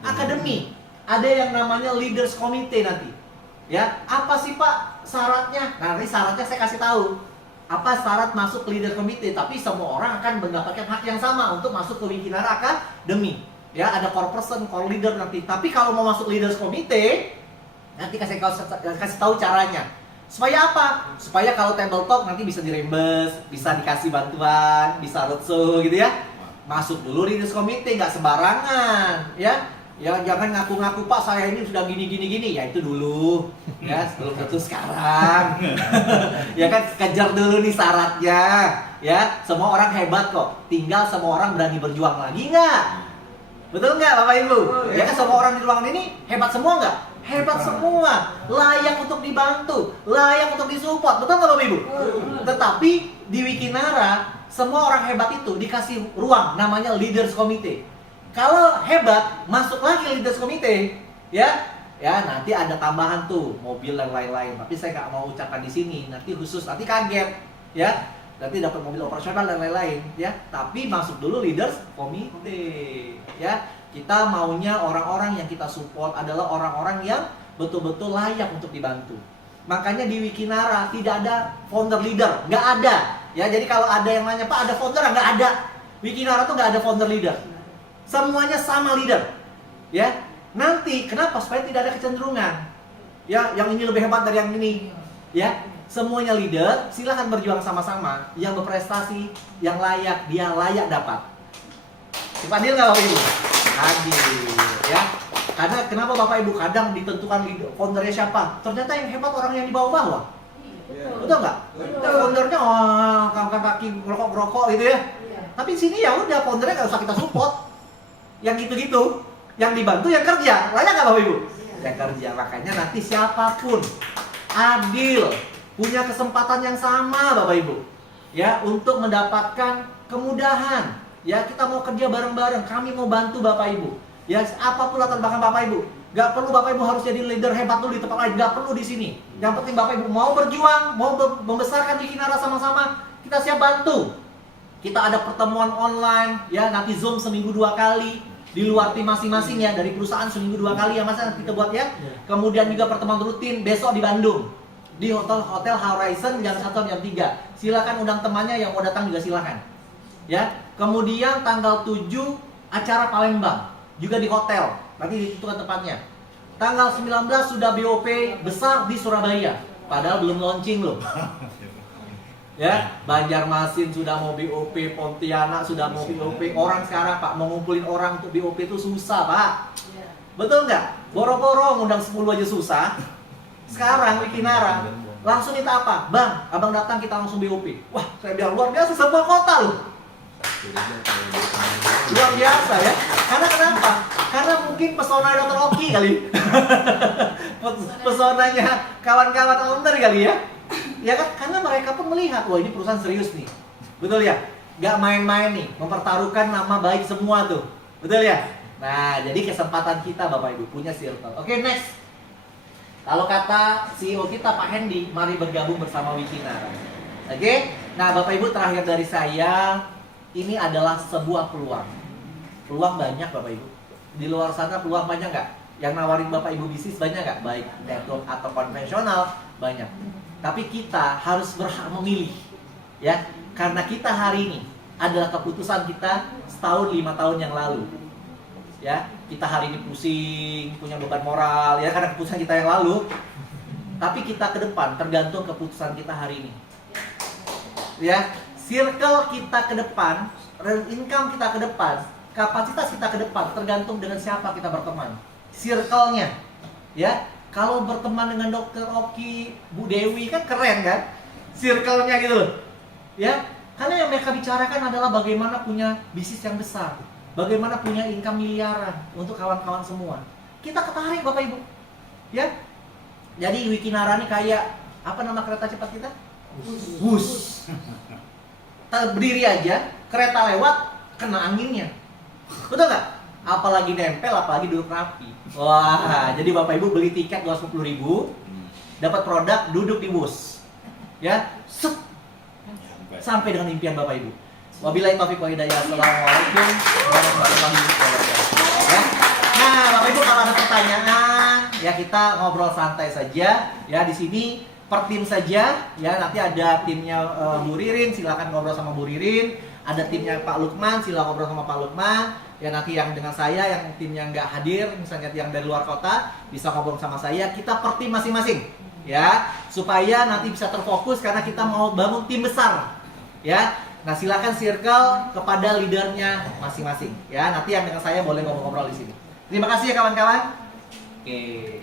Academy. Ada yang namanya Leaders Committee nanti. Ya, apa sih Pak syaratnya? Nah, nanti syaratnya saya kasih tahu. Apa syarat masuk ke Leader Committee? Tapi semua orang akan mendapatkan hak yang sama untuk masuk ke Wikinara Academy. Ya, ada core person, core leader nanti. Tapi kalau mau masuk Leaders Committee, nanti kasih tahu caranya. Supaya apa? Supaya kalau table talk nanti bisa dirembes, bisa dikasih bantuan, bisa roadshow gitu ya. Masuk dulu Leaders Committee, nggak sembarangan, ya. Ya jangan ngaku-ngaku Pak saya ini sudah gini. Ya itu dulu, ya belum tentu sekarang. Ya kan kejar dulu nih syaratnya, ya. Semua orang hebat kok, tinggal semua orang berani berjuang lagi nggak? Betul nggak Bapak Ibu? Ya kan semua orang di ruangan ini hebat semua nggak? Hebat semua, layak untuk dibantu, layak untuk disupport, betul nggak Bapak Ibu? Tetapi di Wikinara, semua orang hebat itu dikasih ruang, namanya Leaders Committee. Kalau hebat, masuk lagi Leaders Committee, ya nanti ada tambahan tuh, mobil dan lain-lain. Tapi saya nggak mau ucapkan di sini, nanti khusus, nanti kaget, ya. Nanti dapat mobil operasional dan lain-lain, ya. Tapi masuk dulu Leaders Committee, ya. Kita maunya orang-orang yang kita support adalah orang-orang yang betul-betul layak untuk dibantu. Makanya di Wikinara tidak ada founder leader, nggak ada. Ya, jadi kalau ada yang nanya Pak ada founder, nggak ada. Wikinara tuh nggak ada founder leader. Semuanya sama leader. Ya, nanti kenapa? Supaya tidak ada kecenderungan. Ya, yang ini lebih hebat dari yang ini. Ya, semuanya leader. Silahkan berjuang sama-sama. Yang berprestasi, yang layak, dia layak dapat. Dipanggil nggak Bapak Ibu? Hadir, ya. Karena kenapa Bapak Ibu kadang ditentukan foundernya siapa? Ternyata yang hebat orang yang di bawah-bawah. Betul nggak? Foundernya kaki ngerokok gitu ya. Tapi sini ya udah foundernya nggak usah kita support. Yang gitu-gitu, yang dibantu yang kerja. Layak nggak Bapak Ibu? Yang kerja. Makanya nanti siapapun adil, punya kesempatan yang sama Bapak Ibu. Ya, untuk mendapatkan kemudahan. Ya, kita mau kerja bareng-bareng, kami mau bantu Bapak Ibu. Ya, apapun latar belakang Bapak Ibu. Gak perlu Bapak Ibu harus jadi leader hebat dulu di tempat lain, gak perlu di sini. Yang penting Bapak Ibu mau berjuang, mau membesarkan Wikinara sama-sama, kita siap bantu. Kita ada pertemuan online, ya nanti Zoom seminggu 2 kali. Di luar tim masing-masing ya, dari perusahaan seminggu 2 kali ya Mas, nanti kita buat ya. Kemudian juga pertemuan rutin besok di Bandung. Di Hotel Horizon jam 1 jam 3. Silakan undang temannya yang mau datang juga silakan. Ya, kemudian tanggal 7 acara Palembang juga di hotel, nanti ditentukan tempatnya. Tanggal 19 sudah BOP besar di Surabaya, padahal belum launching loh. Ya, Banjarmasin sudah mau BOP, Pontianak sudah mau BOP. Orang sekarang Pak mau ngumpulin orang untuk BOP itu susah Pak. Betul nggak? Boro-boro ngundang 10 aja susah. Sekarang Wikinara langsung minta apa? Bang, abang datang kita langsung BOP. Wah, saya bilang luar biasa, sebuah kota loh. Luar biasa ya. Karena kenapa? Karena mungkin pesona Dr. Oki kali. Pesonanya kawan-kawan owner kali ya. Ya kan? Karena mereka pun melihat, wah ini perusahaan serius nih. Betul ya? Gak main-main nih, mempertaruhkan nama baik semua tuh. Betul ya? Nah, jadi kesempatan kita Bapak Ibu punya circle. Oke, next. Kalau kata CEO kita Pak Hendy, mari bergabung bersama Wikinara. Oke? Nah, Bapak Ibu terakhir dari saya, ini adalah sebuah peluang. Peluang banyak Bapak Ibu. Di luar sana peluang banyak nggak? Yang nawarin Bapak Ibu bisnis banyak nggak? Baik network atau konvensional, banyak. Tapi kita harus berhak memilih. Ya, karena kita hari ini adalah keputusan kita setahun 5 tahun yang lalu. Ya, kita hari ini pusing, punya beban moral ya karena keputusan kita yang lalu. Tapi kita ke depan tergantung keputusan kita hari ini. Ya, circle kita ke depan, income kita ke depan, kapasitas kita ke depan tergantung dengan siapa kita berteman. Circle-nya. Ya, kalau berteman dengan Dr. Oki, Bu Dewi kan keren kan? Circle-nya gitu loh. Ya, karena yang mereka bicarakan adalah bagaimana punya bisnis yang besar. Bagaimana punya income miliaran untuk kawan-kawan semua. Kita ketarik Bapak Ibu. Ya. Jadi Wikinara ini kayak apa nama kereta cepat kita? Bus. Berdiri aja, kereta lewat, kena anginnya. Betul nggak? Apalagi nempel, apalagi duduk rapi. Wah, jadi Bapak Ibu beli tiket 250.000, dapat produk, duduk di bus. ya, sampai dengan impian Bapak Ibu. Wabillahi taufiq wa hidayah. Assalamualaikum warahmatullahi wabarakatuh. Ya. Nah, Bapak Ibu kalau ada pertanyaan, ya kita ngobrol santai saja. Ya di sini per tim saja. Ya nanti ada timnya Bu Ririn, silakan ngobrol sama Bu Ririn. Ada timnya Pak Lukman, silakan ngobrol sama Pak Lukman. Ya nanti yang dengan saya, yang timnya nggak hadir, misalnya yang dari luar kota, bisa ngobrol sama saya. Kita per tim masing-masing. Ya, supaya nanti bisa terfokus karena kita mau bangun tim besar. Ya. Nah, silakan circle kepada leadernya masing-masing. Ya, nanti yang dengan saya boleh ngobrol-ngobrol di sini. Terima kasih ya kawan-kawan. Oke.